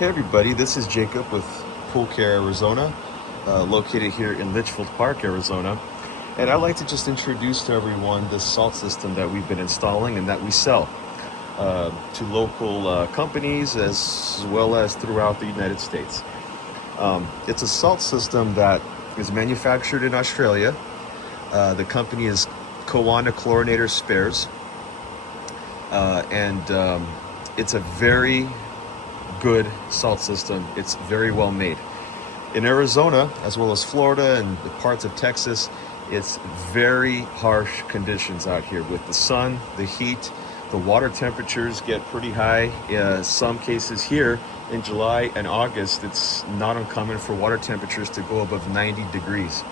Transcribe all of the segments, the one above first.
Hey everybody, this is Jacob with Pool Care Arizona, located here in Litchfield Park, Arizona. And I'd like to just introduce to everyone this salt system that we've been installing and that we sell to local companies as well as throughout the United States. It's a salt system that is manufactured in Australia. The company is Chlorinator Spares. It's a very good salt system. It's very well made. In Arizona, as well as Florida and the parts of Texas, it's very harsh conditions out here with the sun, the heat. The water temperatures get pretty high. Some cases here in July and August, it's not uncommon for water temperatures to go above 90 degrees.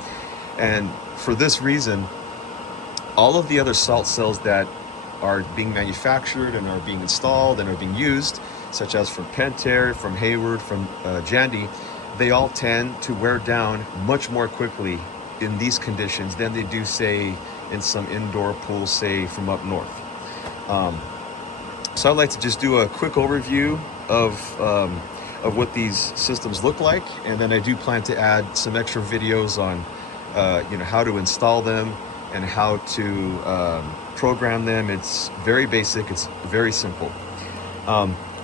And for this reason, all of the other salt cells that are being manufactured and are being installed and are being used, such as from Pentair, from Hayward, from Jandy, they all tend to wear down much more quickly in these conditions than they do, say, in some indoor pools, say, from up north. So I'd like to just do a quick overview of what these systems look like, and then I do plan to add some extra videos on how to install them and how to program them. It's very basic, it's very simple.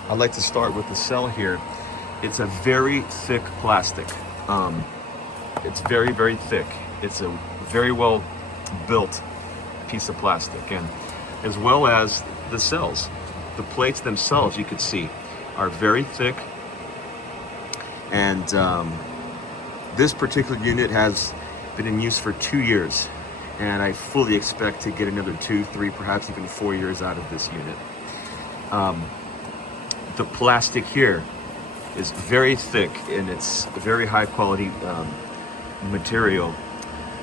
I'd like to start with the cell here. It's a very thick plastic. It's very, very thick. It's a very well built piece of plastic, and as well as the cells. The plates themselves, you could see, are very thick, and this particular unit has been in use for 2 years, and I fully expect to get another 2, 3, perhaps even 4 years out of this unit. The plastic here is very thick and it's very high quality material.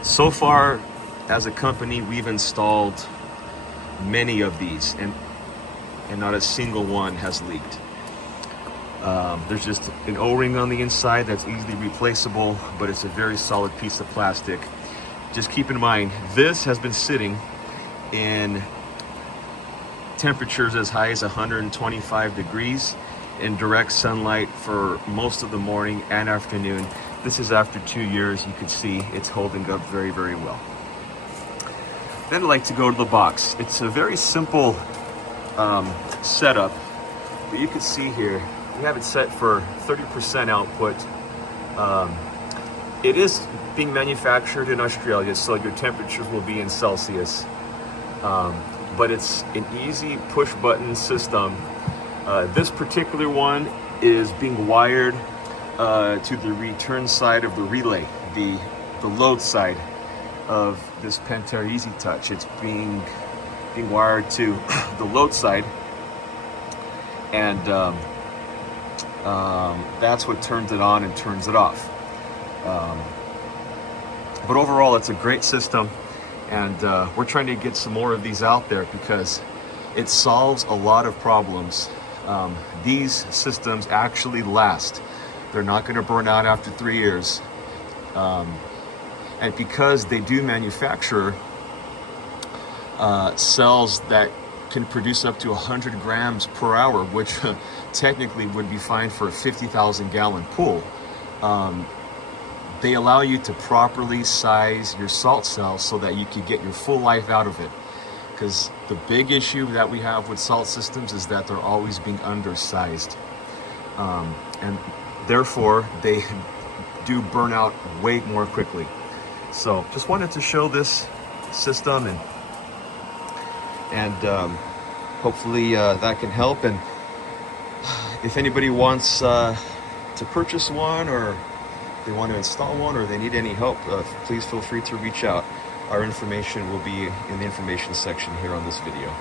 So far, as a company, we've installed many of these, and not a single one has leaked. There's just an O-ring on the inside that's easily replaceable, but it's a very solid piece of plastic. Just keep in mind, this has been sitting in temperatures as high as 125 degrees in direct sunlight for most of the morning and afternoon. This is after 2 years. You can see it's holding up very, very well. Then I'd like to go to the box. It's a very simple setup, but you can see here we have it set for 30% output. It is being manufactured in Australia, so your temperatures will be in Celsius. But it's an easy push button system. This particular one is being wired to the return side of the relay, the load side of this Pentair Easy Touch. It's being wired to the load side, and that's what turns it on and turns it off. But overall, it's a great system. And we're trying to get some more of these out there because it solves a lot of problems. These systems actually last. They're not going to burn out after 3 years. And because they do manufacture cells that can produce up to 100 grams per hour, which technically would be fine for a 50,000 gallon pool, they allow you to properly size your salt cells so that you can get your full life out of it. Because the big issue that we have with salt systems is that they're always being undersized. And therefore, they do burn out way more quickly. So just wanted to show this system, and hopefully that can help. And if anybody wants to purchase one, or they want to install one, or they need any help, please feel free to reach out. Our information will be in the information section here on this video.